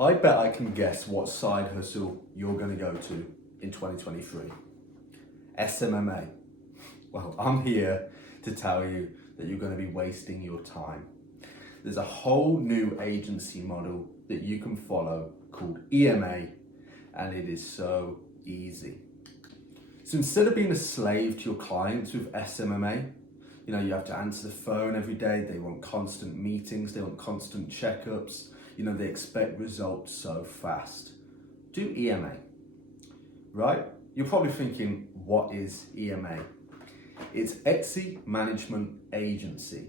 I bet I can guess what side hustle you're going to go to in 2023. SMMA. Well, I'm here to tell you that you're going to be wasting your time. There's a whole new agency model that you can follow called EMA, and it is so easy. So instead of being a slave to your clients with SMMA, you have to answer the phone every day, they want constant meetings, they want constant checkups, they expect results so fast. Do EMA, right? You're probably thinking, what is EMA? It's Etsy Management Agency.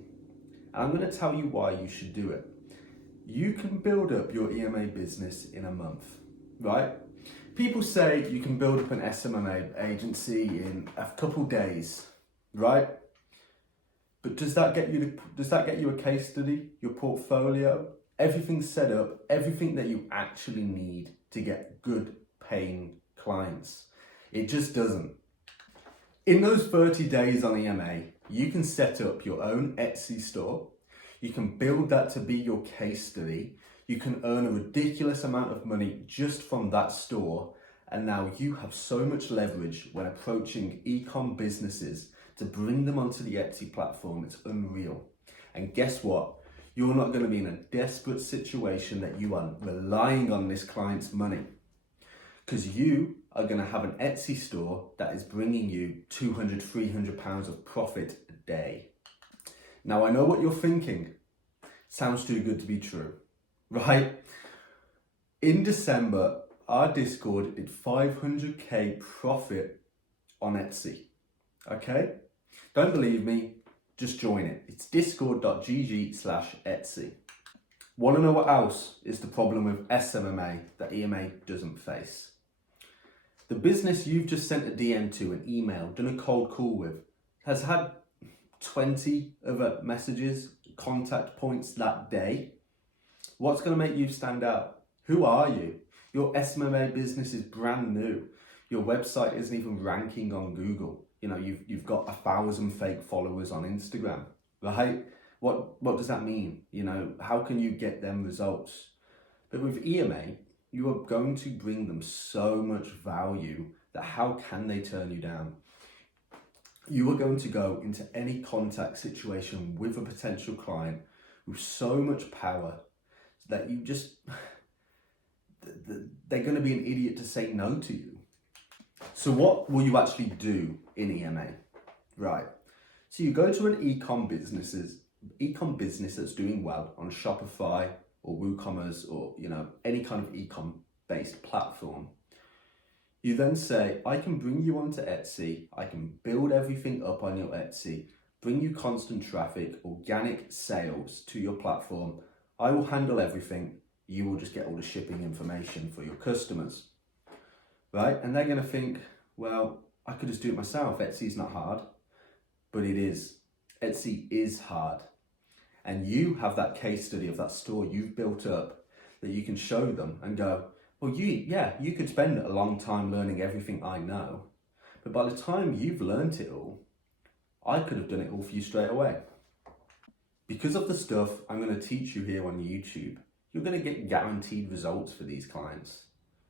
And I'm going to tell you why you should do it. You can build up your EMA business in a month, right? People say you can build up an SMMA agency in a couple days, right? But does that get you a case study, your portfolio, everything set up, everything that you actually need to get good paying clients? It just doesn't. In those 30 days on EMA, you can set up your own Etsy store. You can build that to be your case study. You can earn a ridiculous amount of money just from that store. And now you have so much leverage when approaching e-com businesses to bring them onto the Etsy platform. It's unreal. And guess what? You're not going to be in a desperate situation that you are relying on this client's money, because you are going to have an Etsy store that is bringing you £200-300 of profit a day. Now, I know what you're thinking. Sounds too good to be true, right? In December, our Discord did 500k profit on Etsy, okay? Don't believe me? Just join it. It's discord.gg/Etsy. Want to know what else is the problem with SMMA that EMA doesn't face? The business you've just sent a DM to, an email, done a cold call with, has had 20 other messages, contact points that day. What's going to make you stand out? Who are you? Your SMMA business is brand new. Your website isn't even ranking on Google. You've got 1,000 fake followers on Instagram, right? What does that mean? How can you get them results? But with EMA, you are going to bring them so much value that how can they turn you down? You are going to go into any contact situation with a potential client with so much power that they're going to be an idiot to say no to you. So what will you actually do in EMA? Right. So you go to an e-com business that's doing well on Shopify or WooCommerce or any kind of e-com based platform. You then say, I can bring you onto Etsy, I can build everything up on your Etsy, bring you constant traffic, organic sales to your platform. I will handle everything. You will just get all the shipping information for your customers, right? And they're going to think, well, I could just do it myself. Etsy's not hard, but it is. Etsy is hard. And you have that case study of that store you've built up that you can show them and go, well, you could spend a long time learning everything I know, but by the time you've learned it all, I could have done it all for you straight away. Because of the stuff I'm going to teach you here on YouTube, you're going to get guaranteed results for these clients,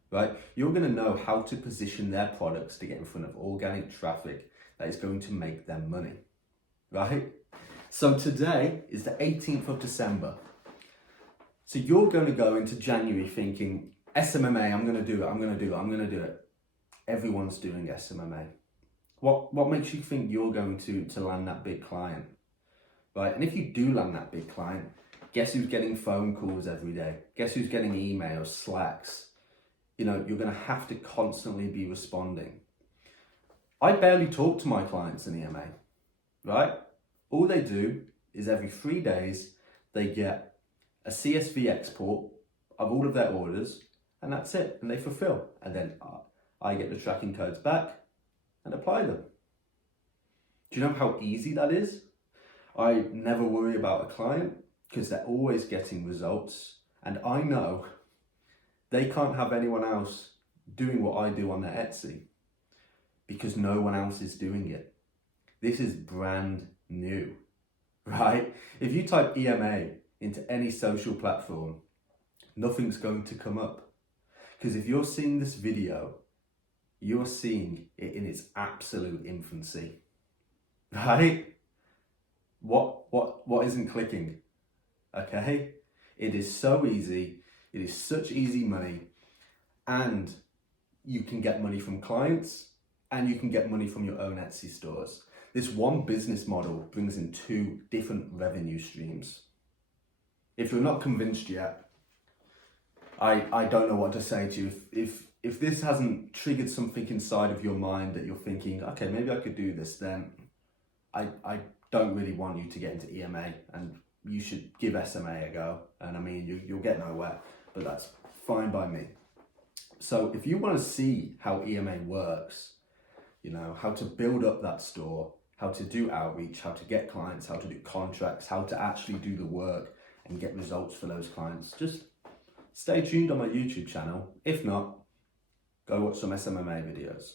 right? You're going to know how to position their products to get in front of organic traffic that is going to make them money, right? So today is the 18th of December. So you're going to go into January thinking, SMMA, I'm going to do it. Everyone's doing SMMA. What makes you think you're going to land that big client, right? And if you do land that big client, guess who's getting phone calls every day? Guess who's getting emails, Slacks? You're going to have to constantly be responding. I barely talk to my clients in EMA, right? All they do is every 3 days, they get a CSV export of all of their orders, and that's it, and they fulfill. And then I get the tracking codes back and apply them. Do you know how easy that is? I never worry about a client because they're always getting results, and I know they can't have anyone else doing what I do on their Etsy because no one else is doing it. This is brand new, right? If you type EMA into any social platform, nothing's going to come up. Because if you're seeing this video, you're seeing it in its absolute infancy, right? What isn't clicking? Okay? It is so easy. It is such easy money, and you can get money from clients and you can get money from your own Etsy stores. This one business model brings in 2 different revenue streams. If you're not convinced yet, I don't know what to say to you. If this hasn't triggered something inside of your mind that you're thinking, okay, maybe I could do this, then I don't really want you to get into EMA, and you should give SMA a go. And I mean, you'll get nowhere, but that's fine by me. So if you want to see how EMA works, you know, how to build up that store, how to do outreach, how to get clients, how to do contracts, how to actually do the work and get results for those clients, just stay tuned on my YouTube channel. If not, go watch some SMMA videos.